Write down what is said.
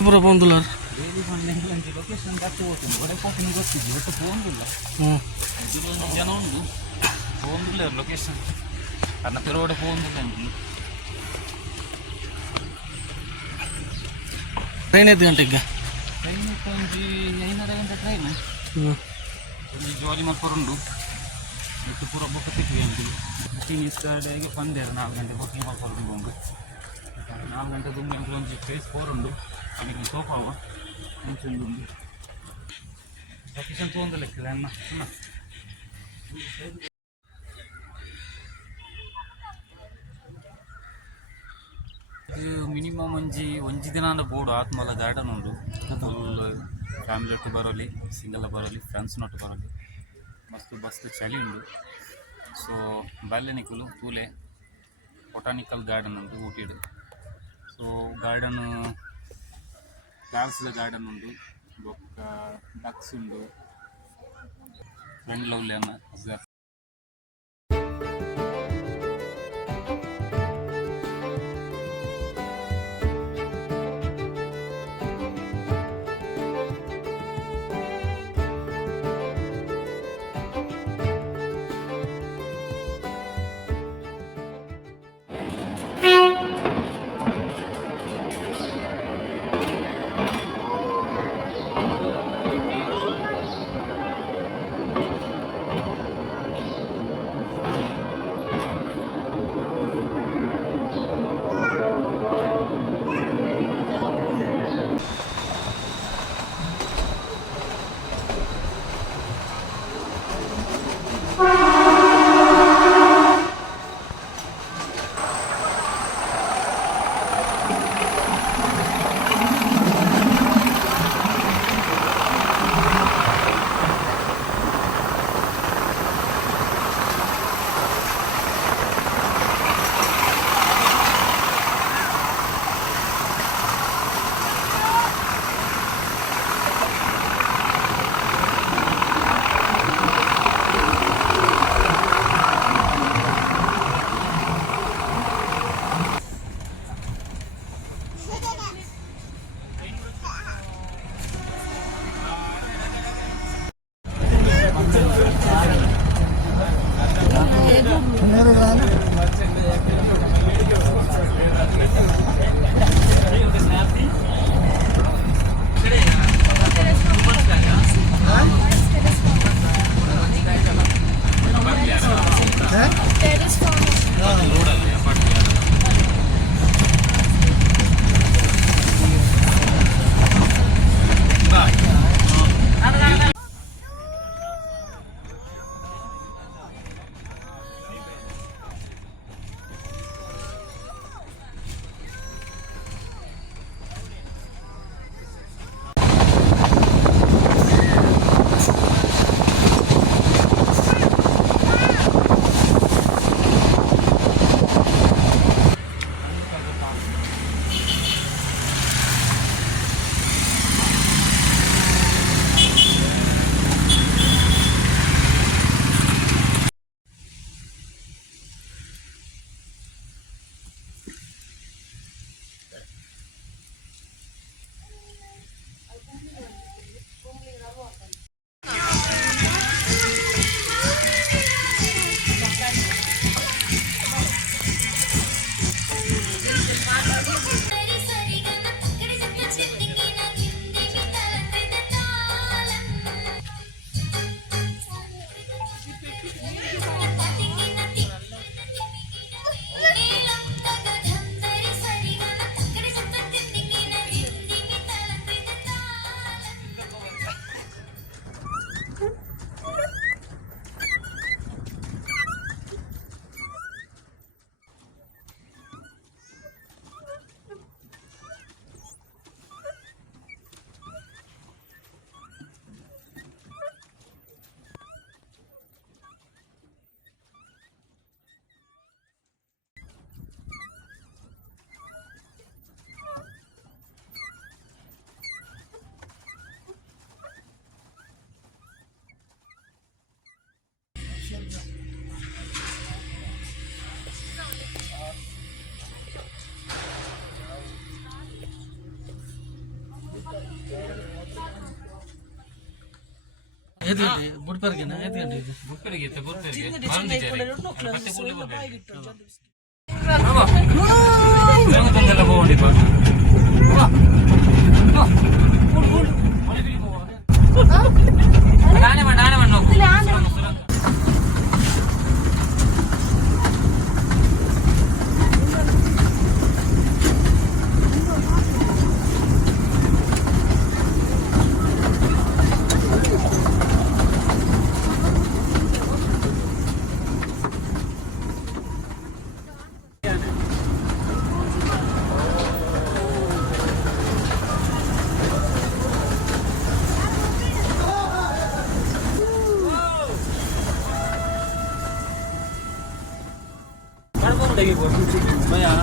ಪೂರ ಬಂದುಲಾರ ಡೈಲಿ ಬಂದು ಲೊಕೇಶನ್ ಜಾಸ್ತಿ ಹೋಗ್ತೀನಿ ಒಡೆಕೋತೀನಿ ಗೊತ್ತಿದ್ದು ಒಟ್ಟು ಫೋನ್ದಿಲ್ಲ ಇದೊಂದು ಜನ ಉಂಟು ಫೋನ್ದಿಲ್ಲ ಲೊಕೇಶನ್ ಅನ್ನ ತೆರವಡೆ ಫೋನ್ದಿಲ್ಲ ಉಂಟು. ಟ್ರೈನ್ ಐದು ಗಂಟೆಗೆ ಟ್ರೈನ್ ಒಂಜಿ 5:30 ಗಂಟೆ ಟ್ರೈನ್ ಒಂಜಿ ಜೋಲಿ ಮಲ್ಪರುಂಡು ಇತ್ತು ಪೂರ ಬೊಕ್ಕ ಸಿಕ್ಕಿದೆ ಅಂತಿಲ್ಲ ಬುಕ್ಕಿಂಗ್ ಇಸ್ಟಾಡೆಗೆ ಪಂದೇರು 4 ಗಂಟೆ ಬುಕ್ಕಿಂಗ್ ಮಲ್ಪರುಂಡು ಉಂಟು 4 ಗಂಟೆ ದುಮ್ಮಿ ಅಂತ ಒಂಜಿ ಫೇಸ್ 4 ಉಂಡು ಅದಕ್ಕೆ ಸೋಫಾವ ಮುಂಚೆಂದು ಉಂಡು ಲೊಕೇಶನ್ ತೊಂದರೆ ಲೆಕ್ಕಿಲ್ಲ ಅನ್ನ ಇದು ಮಿನಿಮಮ್ ಒಂಜಿ ದಿನ ಅಂದ್ರೆ ಬೋರ್ಡು ಆತ್ಮಲ ಗಾರ್ಡನ್ ಉಂಡು ಫುಲ್ ಫ್ಯಾಮಿಲಿ ಒಟ್ಟು ಬರೋಲಿ ಸಿಂಗಲ್ ಬರೋಲಿ ಫ್ರೆಂಡ್ಸ್ನೊಟ್ಟು ಬರೋಲಿ ಮಸ್ತ್ ಬಸ್ತ್ ಚಳಿ ಉಂಡು. ಸೊ ಬಾಲ್ಯನಿಕುಲು ತೂಲೆ ಬೊಟಾನಿಕಲ್ ಗಾರ್ಡನ್ ಉಂಟು ಊಟಿಡು. ಸೊ ಗಾರ್ಡನ್ ಫ್ಲವರ್ಸ್ದ ಗಾರ್ಡನ್ ಉಂಡು ಬೊಕ್ಕ ಡಕ್ಸ್ ಉಂಡು ಫ್ರೆಂಡ್ ಲವ್ಲಿ ಅನ್ನ ಅಬ್ಸರ್ವ್ ಬುಡ್ಪರ್ಗೆನಾ ಬುಡ್ಪರಿಗೆ भैया